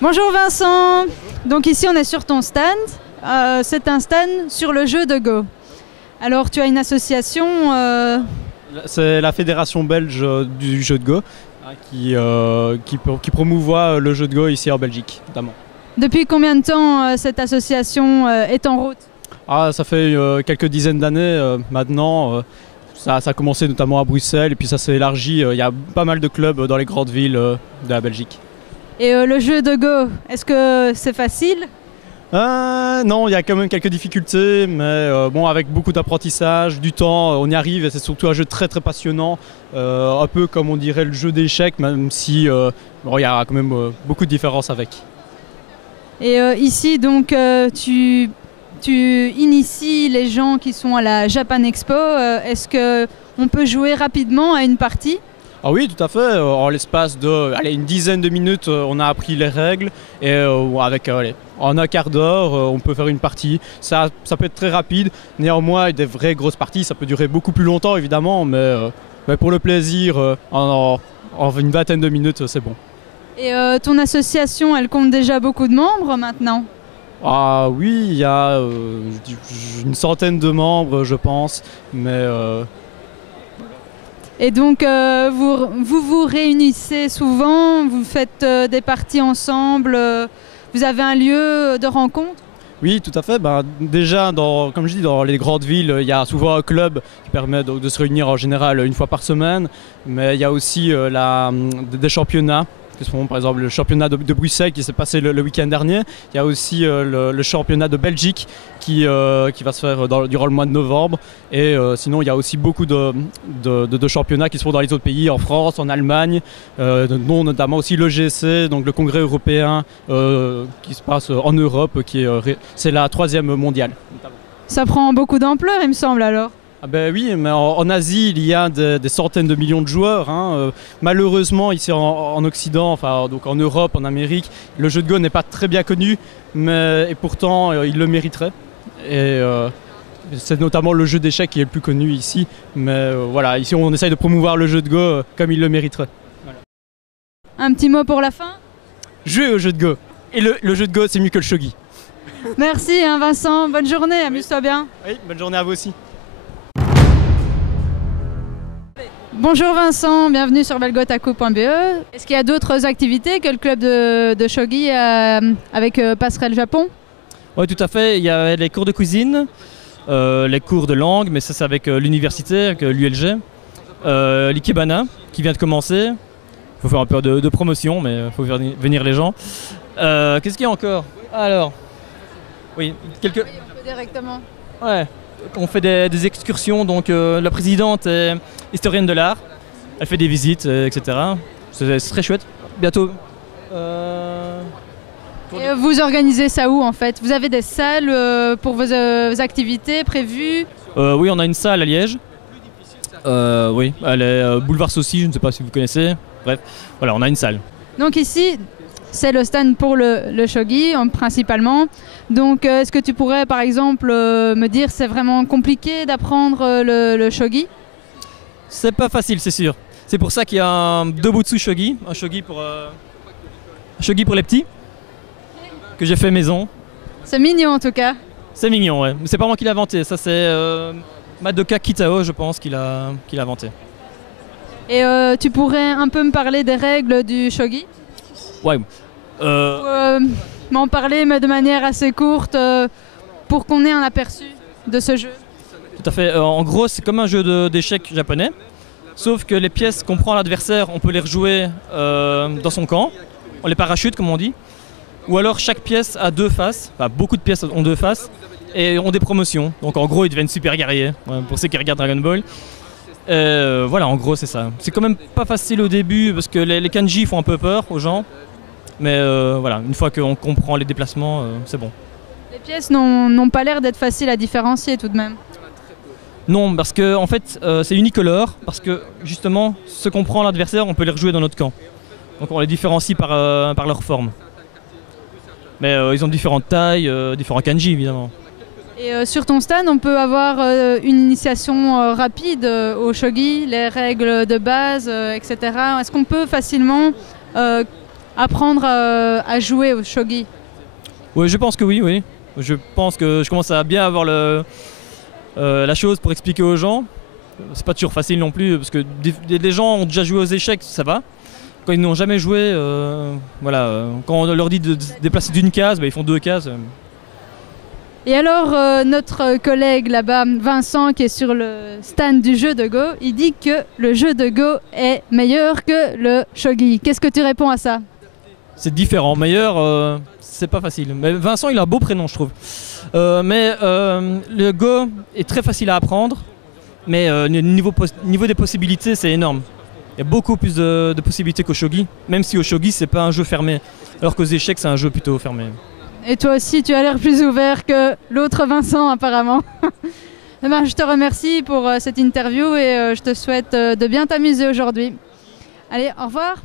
Bonjour Vincent, donc ici on est sur ton stand, c'est un stand sur le jeu de Go. Alors tu as une association C'est la fédération belge du jeu de Go qui promouvoit le jeu de Go ici en Belgique notamment. Depuis combien de temps cette association est en route? Ça fait quelques dizaines d'années maintenant. Ça a commencé notamment à Bruxelles et puis ça s'est élargi. Il y a pas mal de clubs dans les grandes villes de la Belgique. Et le jeu de Go, est-ce que c'est facile? Non, il y a quand même quelques difficultés, mais bon, avec beaucoup d'apprentissage, du temps, on y arrive et c'est surtout un jeu très très passionnant, un peu comme on dirait le jeu d'échecs, même si il y a quand même beaucoup de différences avec. Et ici donc tu inities les gens qui sont à la Japan Expo, est-ce qu'on peut jouer rapidement à une partie? Ah oui, tout à fait. En l'espace de une dizaine de minutes, on a appris les règles et en un quart d'heure, on peut faire une partie. Ça peut être très rapide. Néanmoins, des vraies grosses parties, ça peut durer beaucoup plus longtemps évidemment, mais pour le plaisir, en une vingtaine de minutes, c'est bon. Et ton association, elle compte déjà beaucoup de membres maintenant? Ah oui, il y a une centaine de membres, je pense, mais... Et donc vous réunissez souvent, vous faites des parties ensemble, vous avez un lieu de rencontre? Oui, tout à fait. Déjà, comme je dis, dans les grandes villes, il y a souvent un club qui permet de se réunir en général une fois par semaine, mais il y a aussi des championnats. Par exemple le championnat de Bruxelles qui s'est passé le week-end dernier. Il y a aussi le championnat de Belgique qui va se faire durant le mois de novembre. Et sinon il y a aussi beaucoup de championnats qui se font dans les autres pays, en France, en Allemagne, dont notamment aussi le GSC, donc le Congrès européen qui se passe en Europe, c'est la 3e mondiale. Ça prend beaucoup d'ampleur il me semble alors. Ah ben oui, mais en Asie, il y a des centaines de millions de joueurs. Malheureusement, ici en Occident, donc en Europe, en Amérique, le jeu de Go n'est pas très bien connu, et pourtant, il le mériterait. Et c'est notamment le jeu d'échecs qui est le plus connu ici. Mais voilà, ici, on essaye de promouvoir le jeu de Go comme il le mériterait. Voilà. Un petit mot pour la fin? Jouez au jeu de Go. Et le jeu de Go, c'est mieux que le shogi. Merci Vincent, bonne journée, amuse-toi bien. Oui, bonne journée à vous aussi. Bonjour Vincent, bienvenue sur belgotaku.be. Est-ce qu'il y a d'autres activités que le club de shogi avec Passerelle Japon? Oui, tout à fait. Il y a les cours de cuisine, les cours de langue, mais ça c'est avec l'université, avec l'ULG. L'Ikebana qui vient de commencer. Il faut faire un peu de promotion, mais il faut faire venir les gens. Qu'est-ce qu'il y a encore? Alors, oui, Oui, on peut directement. Ouais. On fait des excursions, donc la présidente est historienne de l'art, elle fait des visites, etc. C'est très chouette. Bientôt. Et vous organisez ça où en fait? Vous avez des salles pour vos activités prévues? Oui, on a une salle à Liège. Oui, elle est boulevard Saucy, je ne sais pas si vous connaissez. Bref, voilà, on a une salle. Donc ici, c'est le stand pour le shogi principalement. Donc est-ce que tu pourrais par exemple me dire c'est vraiment compliqué d'apprendre le shogi? C'est pas facile, c'est sûr. C'est pour ça qu'il y a un Dobutsu shogi, un shogi pour les petits, que j'ai fait maison. C'est mignon en tout cas. C'est mignon, ouais. Mais c'est pas moi qui l'ai inventé, ça c'est Madoka Kitao, je pense, qui l'a inventé. Et tu pourrais un peu me parler des règles du shogi? Ouais. M'en parler, mais de manière assez courte, pour qu'on ait un aperçu de ce jeu. Tout à fait. En gros, c'est comme un jeu d'échecs japonais, sauf que les pièces qu'on prend à l'adversaire, on peut les rejouer dans son camp. On les parachute, comme on dit. Ou alors, chaque pièce a 2 faces. Enfin, beaucoup de pièces ont 2 faces et ont des promotions. Donc, en gros, ils deviennent super guerriers, pour ceux qui regardent Dragon Ball. Voilà, en gros, c'est ça. C'est quand même pas facile au début, parce que les kanji font un peu peur aux gens. Mais voilà, une fois qu'on comprend les déplacements, c'est bon. Les pièces n'ont pas l'air d'être faciles à différencier tout de même. Non, parce que en fait, c'est unicolore, parce que justement, ce qu'on prend à l'adversaire, on peut les rejouer dans notre camp. Donc on les différencie par leur forme. Mais ils ont différentes tailles, différents kanji évidemment. Et sur ton stand, on peut avoir une initiation rapide au shogi, les règles de base, etc. Est-ce qu'on peut facilement apprendre à jouer au shogi? Oui, je pense que oui, oui. Je pense que je commence à bien avoir la chose pour expliquer aux gens. C'est pas toujours facile non plus, parce que des gens ont déjà joué aux échecs, ça va. Quand ils n'ont jamais joué, voilà, quand on leur dit de se déplacer d'une case, ils font 2 cases. Et alors, notre collègue là-bas, Vincent, qui est sur le stand du jeu de Go, il dit que le jeu de Go est meilleur que le shogi. Qu'est-ce que tu réponds à ça? C'est différent. Meilleur, c'est pas facile. Mais Vincent, il a un beau prénom, je trouve. Mais le Go est très facile à apprendre, mais niveau des possibilités, c'est énorme. Il y a beaucoup plus de possibilités qu'au shogi, même si au shogi, c'est pas un jeu fermé, alors qu'aux échecs, c'est un jeu plutôt fermé. Et toi aussi, tu as l'air plus ouvert que l'autre Vincent, apparemment. Eh ben, je te remercie pour cette interview et je te souhaite de bien t'amuser aujourd'hui. Allez, au revoir.